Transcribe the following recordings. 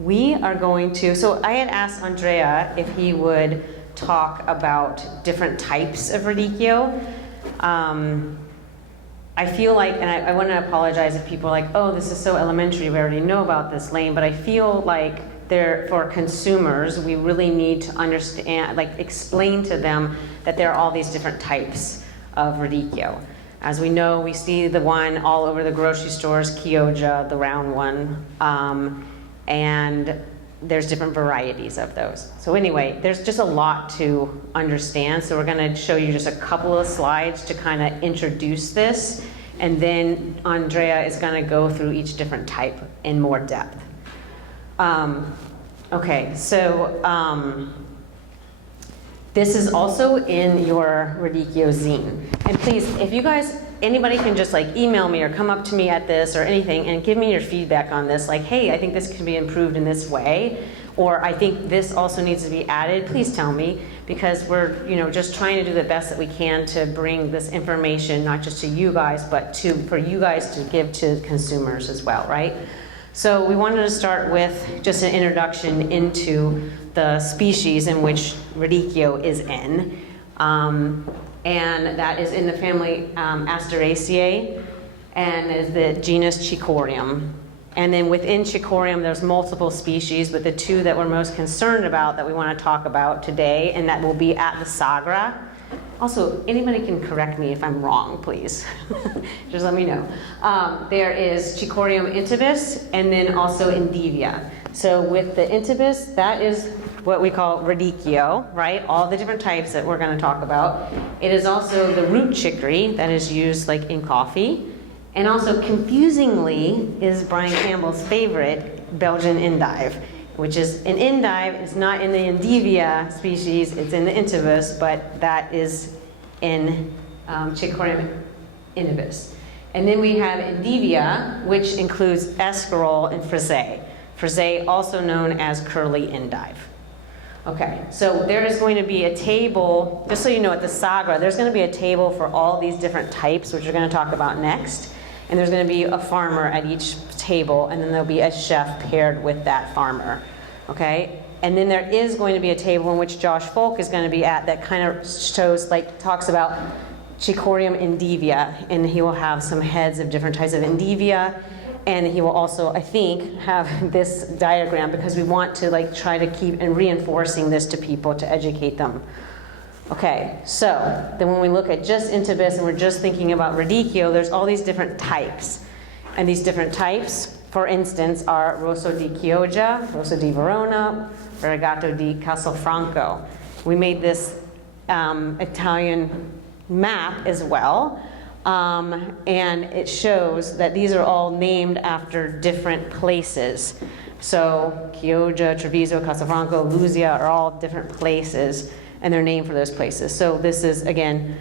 we are going to, so I had asked Andrea if he would talk about different types of radicchio. I feel like, and I want to apologize if people are like, oh, this is so elementary, we already know about this, Lane, but I feel like for consumers, we really need to understand, like explain to them that there are all these different types of radicchio. As we know, we see the one all over the grocery stores, Chioggia, the round one, and there's different varieties of those. So anyway, there's just a lot to understand. So we're gonna show you just a couple of slides to kind of introduce this. And then Andrea is gonna go through each different type in more depth. Okay, so this is also in your radicchio zine. And please, if you guys, anybody can just like email me or come up to me at this or anything and give me your feedback on this, like, hey, I think this can be improved in this way, or I think this also needs to be added, please tell me, because we're just trying to do the best that we can to bring this information, not just to you guys, but for you guys to give to consumers as well, right? So we wanted to start with just an introduction into the species in which radicchio is in. And that is in the family Asteraceae, and is the genus Chicorium. And then within Chicorium, there's multiple species, but the two that we're most concerned about that we want to talk about today, and that will be at the Sagra. Also, anybody can correct me if I'm wrong, please. Just let me know. There is Chicorium intybus, and then also Endivia. So with the intybus, that is what we call radicchio, right? All the different types that we're going to talk about. It is also the root chicory that is used like in coffee. And also, confusingly, is Brian Campbell's favorite, Belgian endive, which is an endive. It's not in the Endivia species, it's in the intybus, but that is in Chicorium intybus. And then we have Endivia, which includes escarole and frisee. Frisee, also known as curly endive. Okay, so there is going to be a table, just so you know, at the Sagra, there's going to be a table for all these different types, which we're going to talk about next. And there's going to be a farmer at each table, and then there'll be a chef paired with that farmer. Okay? And then there is going to be a table in which Josh Folk is going to be at that kind of shows, like, talks about Chicorium endivia, and he will have some heads of different types of endivia. And he will also, I think, have this diagram because we want to like try to keep and reinforcing this to people to educate them. Okay, so then when we look at just intybus and we're just thinking about radicchio, there's all these different types. And these different types, for instance, are Rosso di Chioggia, Rosso di Verona, Variegato di Castelfranco. We made this Italian map as well. And it shows that these are all named after different places. So Chioggia, Treviso, Castelfranco, Luzia are all different places, and they're named for those places. So this is, again,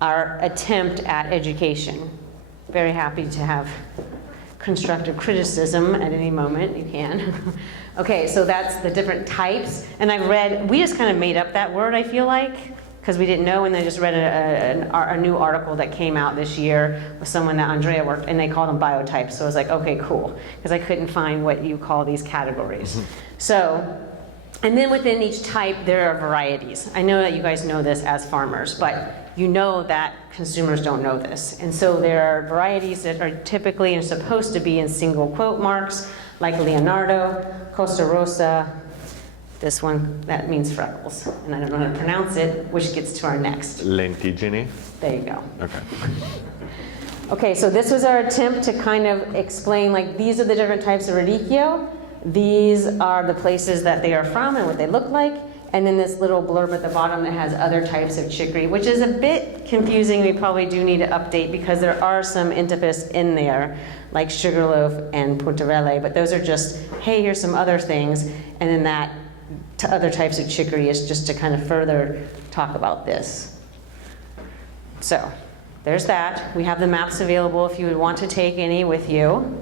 our attempt at education. Very happy to have constructive criticism at any moment, you can. Okay, so that's the different types. And I've read, we just kind of made up that word, I feel like, because we didn't know, and I just read a new article that came out this year with someone that Andrea worked, and they called them biotypes. So I was like, okay, cool, because I couldn't find what you call these categories. Mm-hmm. So, and then within each type, there are varieties. I know that you guys know this as farmers, but you know that consumers don't know this. And so there are varieties that are typically and supposed to be in single quote marks, like Leonardo, Costa Rosa. This one, that means freckles, and I don't know how to pronounce it, which gets to our next. Lentiggini. There you go. Okay. Okay, so this was our attempt to kind of explain, like, these are the different types of radicchio. These are the places that they are from and what they look like. And then this little blurb at the bottom that has other types of chicory, which is a bit confusing. We probably do need to update because there are some intybus in there, like Sugarloaf and Puntarelle, but those are just, hey, here's some other things. And then that to other types of chicory is just to kind of further talk about this. So there's that. We have the maps available if you would want to take any with you.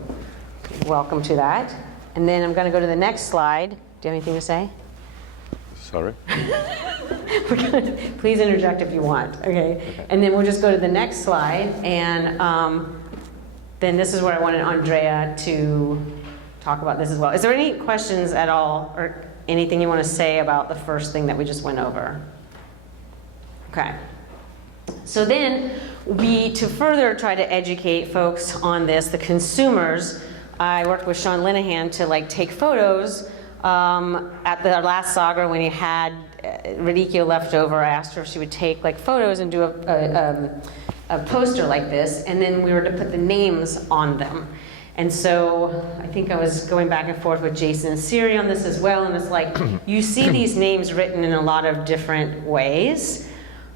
Welcome to that. And then I'm going to go to the next slide. Do you have anything to say? Sorry. Please interject if you want. Okay. And then we'll just go to the next slide. And then this is where I wanted Andrea to talk about this as well. Is there any questions at all or anything you want to say about the first thing that we just went over? Okay. So then to further try to educate folks on this, the consumers, I worked with Sean Linehan to like take photos at the last saga when he had radicchio left over. I asked her if she would take like photos and do a poster like this, and then we were to put the names on them. And so I think I was going back and forth with Jason and Siri on this as well, and it's like, you see these names written in a lot of different ways.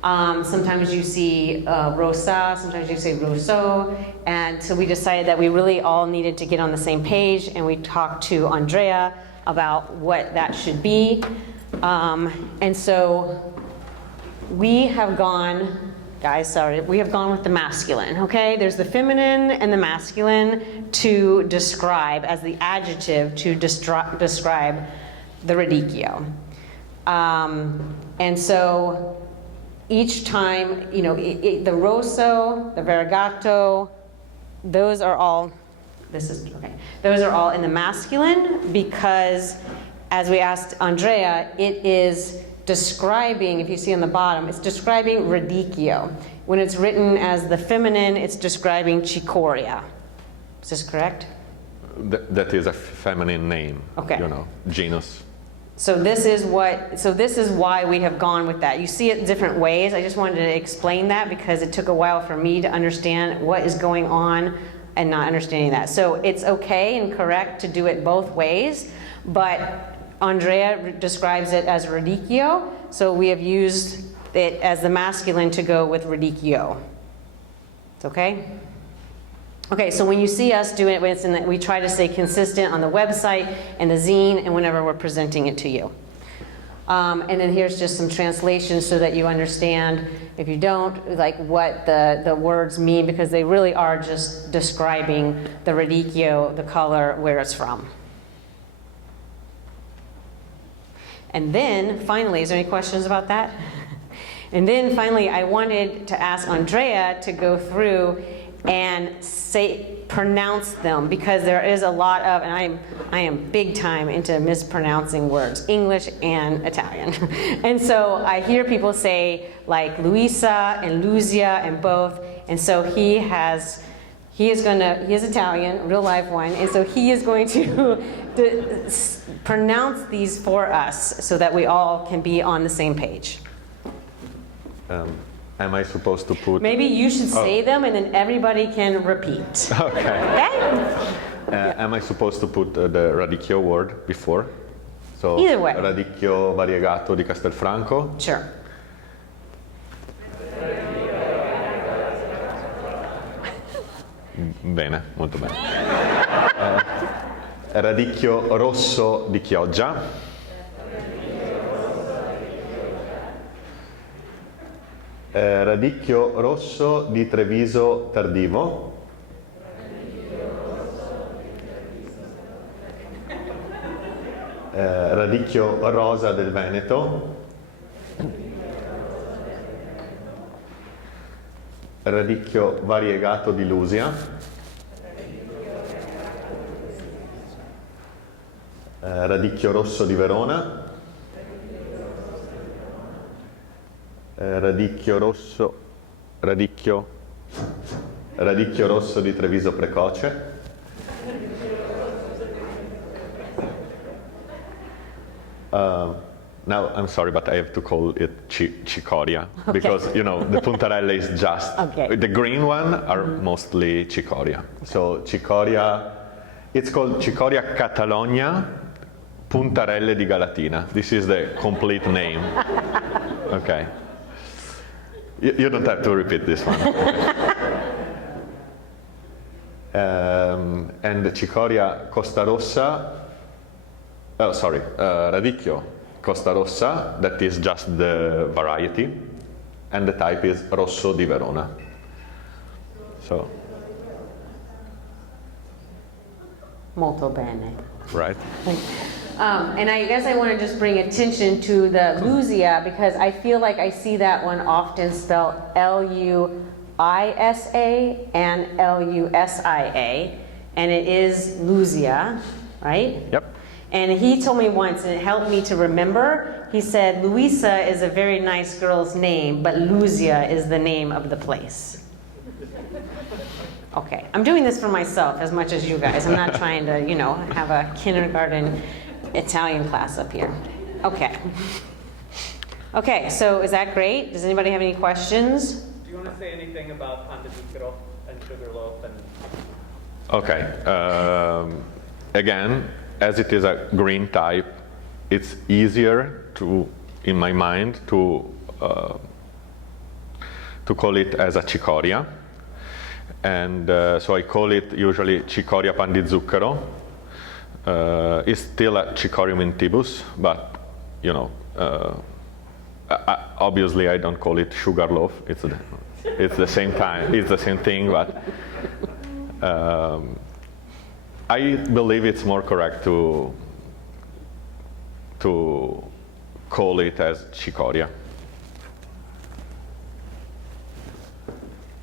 Sometimes you see Rosa, sometimes you say Rosso, and so we decided that we really all needed to get on the same page, and we talked to Andrea about what that should be. And so we have gone, guys, sorry, we have gone with the masculine, okay? There's the feminine and the masculine to describe, as the adjective to describe the radicchio. And so each time, you know, the rosso, the variegato, those are all, those are all in the masculine because, as we asked Andrea, it is describing, if you see on the bottom, it's describing radicchio. When it's written as the feminine, it's describing Chicoria. Is this correct? That is a feminine name, okay. You know, genus. So this is why we have gone with that. You see it different ways. I just wanted to explain that because it took a while for me to understand what is going on and not understanding that. So it's okay and correct to do it both ways, but Andrea describes it as radicchio, so we have used it as the masculine to go with radicchio. It's okay? Okay, so when you see us doing it, we try to stay consistent on the website and the zine and whenever we're presenting it to you. And then here's just some translations so that you understand, if you don't, like what the words mean, because they really are just describing the radicchio, the color, where it's from. And then finally, is there any questions about that? And then finally, I wanted to ask Andrea to go through and pronounce them, because there is a lot of, and I am big time into mispronouncing words, English and Italian. And so I hear people say like Luisa and Luzia and both, and so he is Italian, real life one, and so he is going to pronounce these for us so that we all can be on the same page. Am I supposed to put... Maybe you should say them and then everybody can repeat. Okay. Okay? Am I supposed to put the radicchio word before? So either way. Radicchio variegato di Castelfranco. Sure. Bene, molto bene. Radicchio rosso di Chioggia. Radicchio rosso di Treviso Tardivo. Radicchio rosa del Veneto. Radicchio variegato di Lusia. Radicchio rosso di Verona. Radicchio rosso di Treviso Precoce. Now I'm sorry, but I have to call it Chicoria, okay. Because you know the puntarelle is just okay. The green one are mostly Chicoria. So Chicoria, it's called Chicoria Catalogna Puntarelle di Galatina. This is the complete name. Okay. You don't have to repeat this one. And Chicoria Costa Rossa, Radicchio Costa Rossa, that is just the variety, and the type is Rosso di Verona. So. Molto bene. Right. And I guess I want to just bring attention to the Luzia, because I feel like I see that one often spelled L-U-I-S-A and L-U-S-I-A, and it is Luzia. right? Yep. And he told me once, and it helped me to remember, he said, Luisa is a very nice girl's name, but Luzia is the name of the place. Okay, I'm doing this for myself as much as you guys. I'm not trying to, you know, have a kindergarten Italian class up here. Okay. Okay, so is that great? Does anybody have any questions? Do you want to say anything about pan de zucchero and sugarloaf? And Okay. Again, as it is a green type, it's easier to, in my mind, to call it as a cicoria. And so I call it usually Cicoria pan di zucchero. It's still a Cicorium intybus, but you know, obviously I don't call it sugar loaf. It's the same time. It's the same thing, but I believe it's more correct to call it as Cicoria.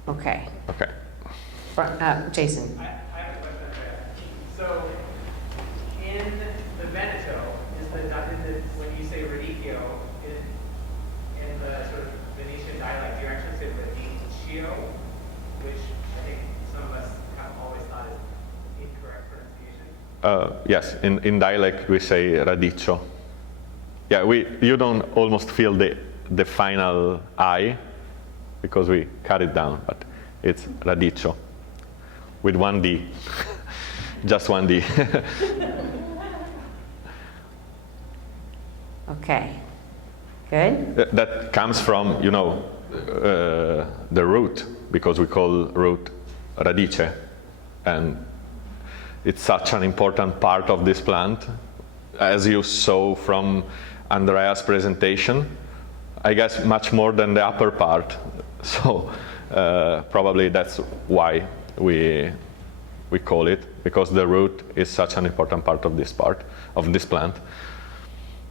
Okay. Okay. Jason. I have a question, Andrea. So in the Veneto, when you say radicchio, in the sort of Venetian dialect, you actually say radicchio, which I think some of us have always thought is incorrect pronunciation. Yes, in dialect we say radicchio. Yeah, you don't almost feel the final I because we cut it down, but it's radicchio with one D, just one D. Okay. Good. That comes from, you know, the root, because we call root radice, and it's such an important part of this plant. As you saw from Andrea's presentation, I guess much more than the upper part. So probably that's why we call it, because the root is such an important part of this plant.